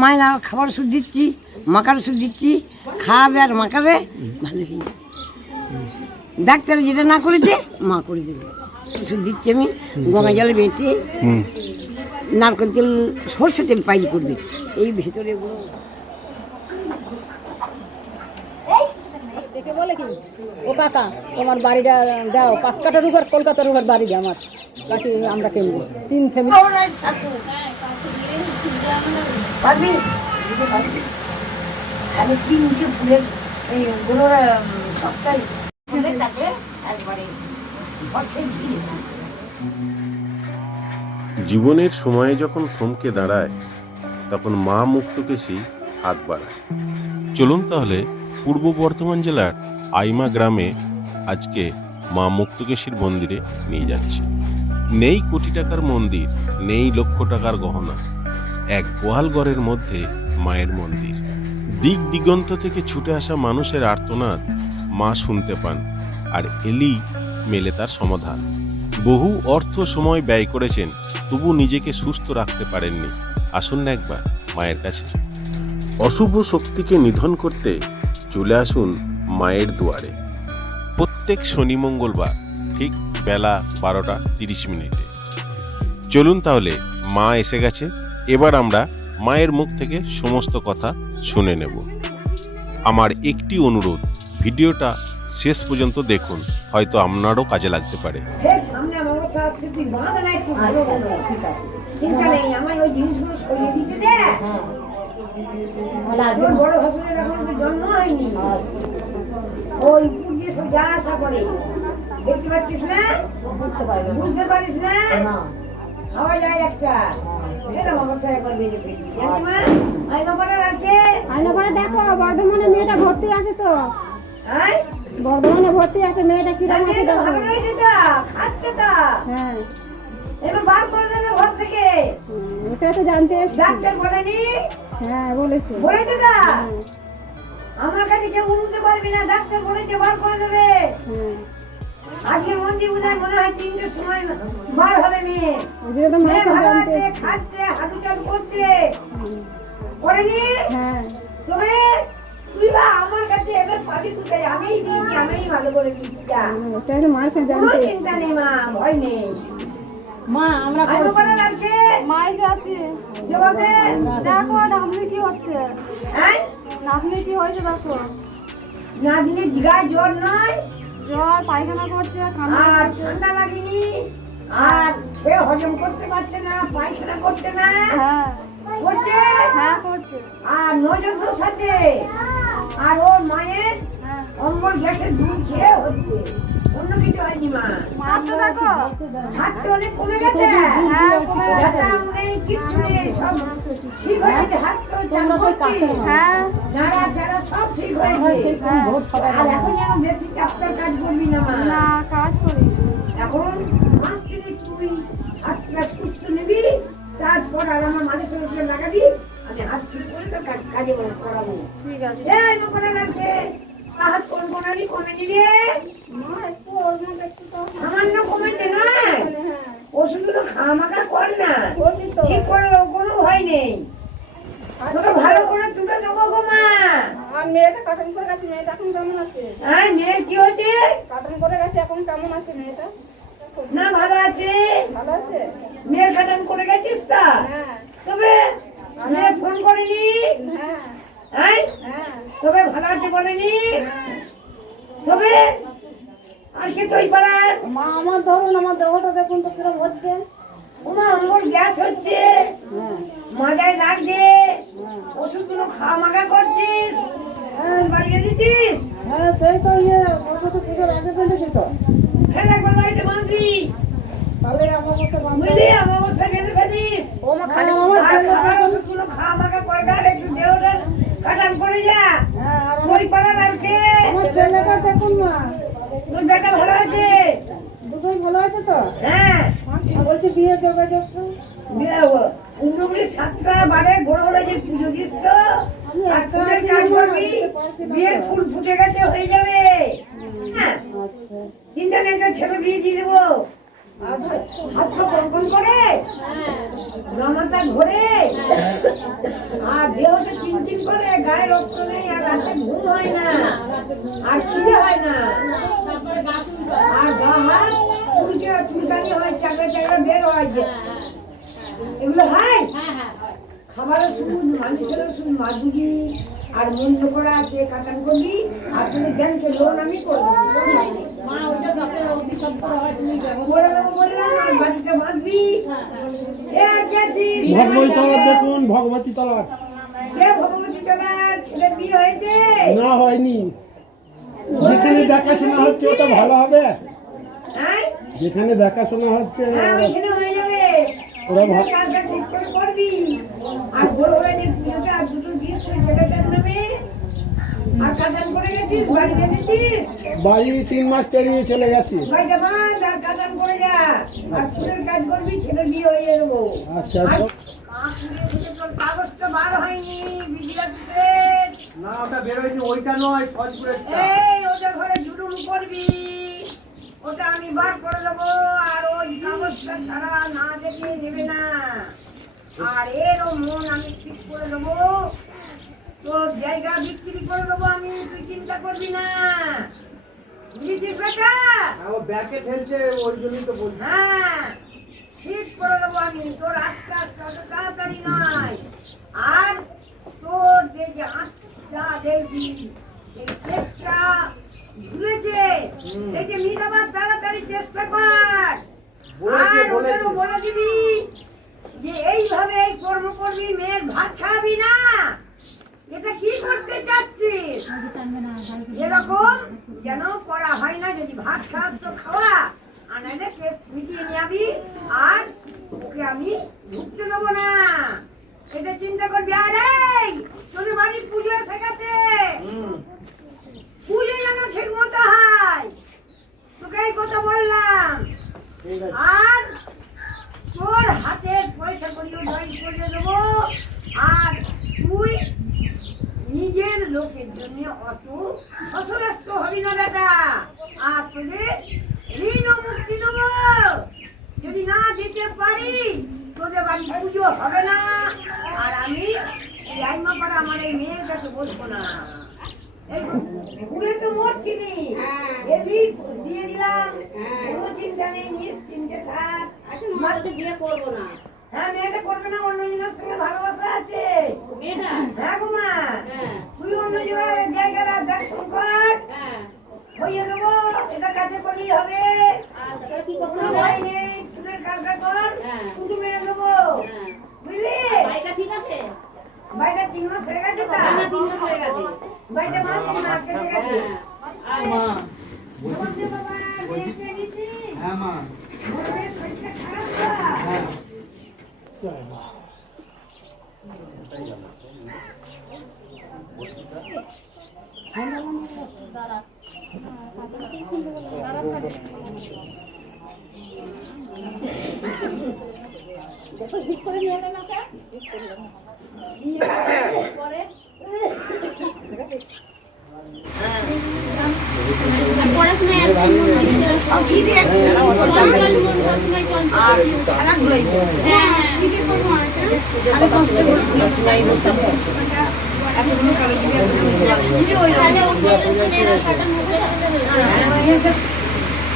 মায়না খাবার ওষুধ দিচ্ছি মাকার ওষুধ দিচ্ছি খাওয়াবে আর মাখাবে ভালো হয়ে যাবে। ডাক্তার যেটা না করেছে মা করে দেবে। ওষুধ দিচ্ছি আমি গঙ্গা জলে বেঁটে নারকেল তেল সর্ষে তেল পাইল করবে। এই ভেতরে বলে কি? ও কাকা তোমার বাড়িটা দাও পাঁচ কাটার উপর কলকাতার উপর বাড়ি আমার। বাকি আমরা কিনবো। তিন ফ্যামিলি পারবি? আমি তিনটে ফুলেরগুলোর ফুলে একবারে জীবনের সময়ে যখন থমকে দাঁড়ায়, তখন মা মুক্তকেশী হাত বাড়ায়। চলুন তাহলে পূর্ব বর্ধমান জেলার আইমা গ্রামে আজকে মা মুক্তকেশীর মন্দিরে নিয়ে যাচ্ছি। নেই কোটি টাকার মন্দির, নেই লক্ষ টাকার গহনা। এক গোহালঘরের মধ্যে মায়ের মন্দির। দিক দিগন্ত থেকে ছুটে আসা মানুষের আর্তনাদ মা শুনতে পান আর এলি মেলে তার সমাধান। বহু অর্থ সময় ব্যয় করেছেন, তবু নিজেকে সুস্থ রাখতে পারেননি। আসুন না একবার মায়ের কাছে। অশুভ শক্তিকে নিধন করতে চলে আসুন মায়ের দুয়ারে। প্রত্যেক শনি মঙ্গলবার ঠিক বেলা বারোটা তিরিশ মিনিটে। চলুন তাহলে মা এসে গেছে। এবার আমরা মায়ের মুখ থেকে সমস্ত কথা শুনে নেব। আমার একটি অনুরোধ ভিডিওটা শেষ পর্যন্ত দেখুন হয়তো আপনারও কাজে লাগতে পারে। ফের সামনে আমার অবস্থা আসছে তুই বাঁধ নাই খুব ভালো কোনো চিন্তা নেই আমায় ওই জিনিসগুলো সরিয়ে দিতে দে। তোর বড় ভাসুরের এখন জন্ম হয়নি। ওই দিয়ে সব যা আসা করে। দেখতে পাচ্ছিস না? বুঝতে পারিস না? না। হাওয়া যায় একটা। দেখো বর্ধমানে মেয়েটা ভর্তি আছে তো। হ্যাঁ বর্ধমানে ভর্তি আছে মেয়েটা কীরকম আছে হ্যাঁ। এবার বার করে দেবে ঘর থেকে। ওটা তো জানতে ডাক্তার বলেনি? হ্যাঁ বলেছে। বলেছে দা আমার কাছে কেউ উঠতে পারবি না ডাক্তার বলেছে বার করে দেবে। হ্যাঁ আজকে মন্দির বোধহয় মনে হয় তিনটের সময় বার হবে মেয়ে। ভালো আছে খাচ্ছে হাঁটু চাল করছে। করেনি? হ্যাঁ। তবে তুই বা আমার কাছে এবার পাবি কোথায়? আমিই দিচ্ছি আমিই ভালো করে দিচ্ছি যা। ওটা একটু মার কাছে কোনো চিন্তা নেই মা ভয় নেই। মা আমরা আমি ওখানে রাখছে মাই যাচ্ছে। জবাবে? দেখো নাতনি কি হচ্ছে। হ্যাঁ? নাতনি কি হয়েছে দেখো। না দিনে গায়ে জ্বর নয়? জ্বর পায়খানা করছে আর ঠান্ডা লাগেনি। আর সে হজম করতে পারছে না পায়খানা করছে না। হ্যাঁ। করছে? হ্যাঁ করছে। আর নজর দোষ আছে আর ওর মায়ের হ্যাঁ। অম্বল গ্যাসের দুধ খেয়ে হচ্ছে। অন্য কিছু হয়নি মা। মারতে দেখো। হাত অনেক কমে হ্যাঁ কমে গেছে। ব্যথা নেই কিচ্ছু নেই সব ঠিক হয়ে গেছে। হাত হ্যাঁ। যারা যারা সব ঠিক হয়েছে। আর এখন যেন বেশি চাপটার কাজ করবি না। না কাজ করি এখন মাস থেকে তুই হাতটা সুস্থ নিবি তারপর আর আমার মানুষের উপরে লাগাবি। আমি হাত ঠিক করে তোর কাজে করাবো। ঠিক আছে এই নোকরা লাগছে হাত কোন কোনালি কমে নিবি মা একটু ওজন একটু তো সামান্য কমেছে না হ্যাঁ ওষুধগুলো খামাকা কর না করছি তো ঠিক করে দেবো, কোনো ভয় নেই তোকে ভালো করে তুলে দেবো গো মা আর মেয়েটা কাটন করে গেছে মেয়েটা এখন কেমন আছে? হ্যাঁ মেয়ের কি হয়েছে? কাটন করে গেছে এখন কেমন আছে মেয়েটা? না ভালো আছে। ভালো আছে? মেয়ের কাটান করে গেছিস তা? হ্যাঁ। তবে মেয়ে ফোন করেনি? হ্যাঁ। হ্যাঁ? হ্যাঁ। তবে ভালো আছে বলেনি? তবে আজকে তুই পাড়ার? মা আমার ধরুন আমার দেহটা দেখুন তো কীরকম হচ্ছে। ওমা অম্বর গ্যাস হচ্ছে। মাজায় লাগছে। ওষুধগুলো খাওয়া মাখা করছিস? হ্যাঁ বাড়িয়ে দিচ্ছিস? হ্যাঁ সেই তো ইয়ে সরস্বতী পুজোর আগে ফের একবার বাড়িতে বাঁধবি। তাহলে আমার বসে বাঁধতে বুঝলি আমার অবস্থা বেঁধে ফেলিস। ও মা খালি আমার ছেলে ওষুধগুলো খাওয়া মাখা করবে একটু দেহটা কাটান করে যা। হ্যাঁ আর তুই পাড়ার আর কে? আমার ছেলেটা দেখুন মা। তোর বেটা ভালো আছে? দুটোই ভালো আছে তো? হ্যাঁ। বলছি বিয়ে যোগাযোগ উন্নগুলি সাতটা বারে বড় বড় যে পুজো দিস তো। ফুলের আছি কাজ করবি। বিয়ের ফুল ফুটে গেছে হয়ে যাবে। হ্যাঁ। আচ্ছা। চিন্তা নেই তো ছেলে বিয়ে দিয়ে দেবো। আর হাত পা কনকন করে। গামাতা ঘরে। আর দেহতে চিনচিন করে গায়ে রক্ত নেই আর রাতে ঘুম হয় না আর খিদে হয় না। আর গা হাত চুলকে চুলকানি হয় চাকরা চাকরা বের হয় এগুলো হয়। খাবারের সুদ মানুষের সুদ মাদুরি আর মন্দ করা আছে কাটান করবি আর তুমি ব্যাংকে লোন আমি? ভগবতী তলার দেখুন ভগবতী তলার। ভগবতী তলার ছেলের বিয়ে হয়েছে। না হয়নি। যেখানে দেখাশোনা হচ্ছে ওটা ভালো হবে? যেখানে দেখাশোনা হচ্ছে হ্যাঁ হয়ে ওরা করবি। আর বড় পুজোটা আর দুটো দিস তুই ছেলেটার নামে। আর কাজান করে গেছিস? বাড়ি গেছিস? বাড়ি তিন মাস পেরিয়ে চলে গেছি। বাড়িটা বাঁধ আর কাজান করে যা। আর ফুলের কাজ করবি বিয়ে হয়ে যাব। আচ্ছা কাগজটা বার হয়নি না ওটা বেরোয়নি ওইটা নয় এই ওদের ঘরে জুলুম করবি। ওটা আমি বার করে দেবো আর ওই কাগজটা ছাড়া না দেখে নেবে না। আর এরও মন আমি ঠিক করে দেবো তোর জায়গা বিক্রি করে দেবো আমি তুই চিন্তা করবি না। বুঝেছিস বেটা ও ব্যাকে ঠেলছে ওই জন্যই তো বলছি। হ্যাঁ ঠিক করে দেবো আমি তোর আস্তে আস্তে অত তাড়াতাড়ি নয়। আর তোর যে যে আত্মা দেখবি এই চেষ্টা ঝুলেছে এই যে মিটাবার তাড়াতাড়ি চেষ্টা কর। আর ওদেরও বলে দিবি কর্ম করবি মেয়ের ভাত খাবি না। এটা কি করতে চাচ্ছিস? এরকম যেন করা হয় না যদি ভাত খাস তো খাওয়া আর নাহলে কেস মিটিয়ে নিয়ে আর ওকে আমি ঢুকতে দেবো না। এটা চিন্তা করবি? আর এই তোদের বাড়ির পুজো এসে গেছে। পুজো যেন ঠিক মতো হয়। তোকে এই কথা বললাম। আর তোর হাতে পয়সা করিও জয়েন করে দেবো। আর তুই নিজের লোকের জন্য অত শশব্যস্ত হবি না বেটা। আর তোদের ঋণ মুক্তি দেবো। যদি না দিতে পারি, তোদের বাড়ি পুজো হবে না। আর আমি এই আইমা পাড়া আমার এই মেয়ের বসবো না। ঘুরে তো মরছিলি এলি দিয়ে দিলাম। কোনো চিন্তা নেই নিশ্চিন্তে থাক। মাকে বিয়ে করব না। হ্যাঁ মেয়েটা করবে না অন্য জনের সঙ্গে ভালোবাসা আছে। হ্যাঁ গো মা। হ্যাঁ। তুই অন্য জনের দর্শন কর। হ্যাঁ। হইয়ে দেবো এটা কাছে করলেই হবে। আচ্ছা কোনো ভয় নেই চুলের কাজটা কর হ্যাঁ। শুধু মেরে দেবো। হ্যাঁ। বুঝলি? বাড়িটা ঠিক আছে? বাড়িটা তিন মাস হয়ে গেছে তা। না তিন মাস হয়ে গেছে। বাড়িটা মাস না কেটে গেছে হ্যাঁ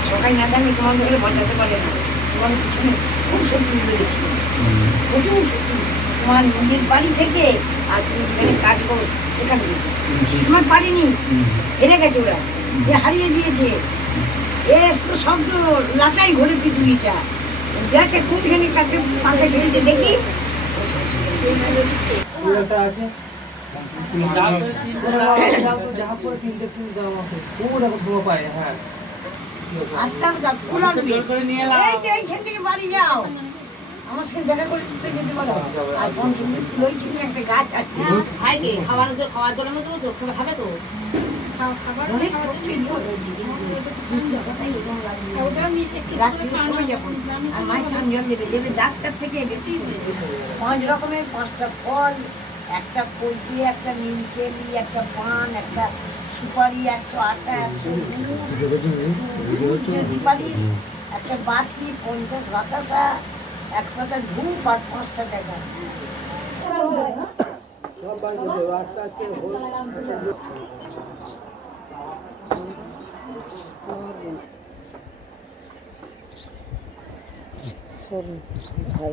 সকাল নাদানি তোমার ধরে বাঁচাতে পারে না। তোমার পিছনে খুব শত্রু লেগেছিল প্রচুর শত্রু তোমার নিজের বাড়ি থেকে আর তুমি যেখানে কাজ করো সেখানে তোমার পারিনি হেরে গেছে ওরা। যে হারিয়ে দিয়েছে এ তো শব্দ লাটাই ঘরে পৃথিবীটা। দেখে কোনখানে কাছে পাশে খেলতে দেখি আছে। আসতে হবে তা ফুল এই যে এইখান থেকে বাড়ি যাও। আমার সঙ্গে দেখা করে যেতে পারো আর পঞ্চমী একটা গাছ আছে। ভাইকে খাওয়ানোর খাওয়ার জন্য মতো তো খাবে- ডাক্তার থেকে বেশি পাঁচ রকমের পাঁচটা ফল একটা কলকি একটা নিম চেলি একটা পান একটা সুপারি একশো আটটা একশো যদি পারিস একটা বাতি পঞ্চাশ বাতাসা এক ঘুম পাঁচ পাঁচশো টাকা সব বাড়ি আস্তে আস্তে সব ঝাল।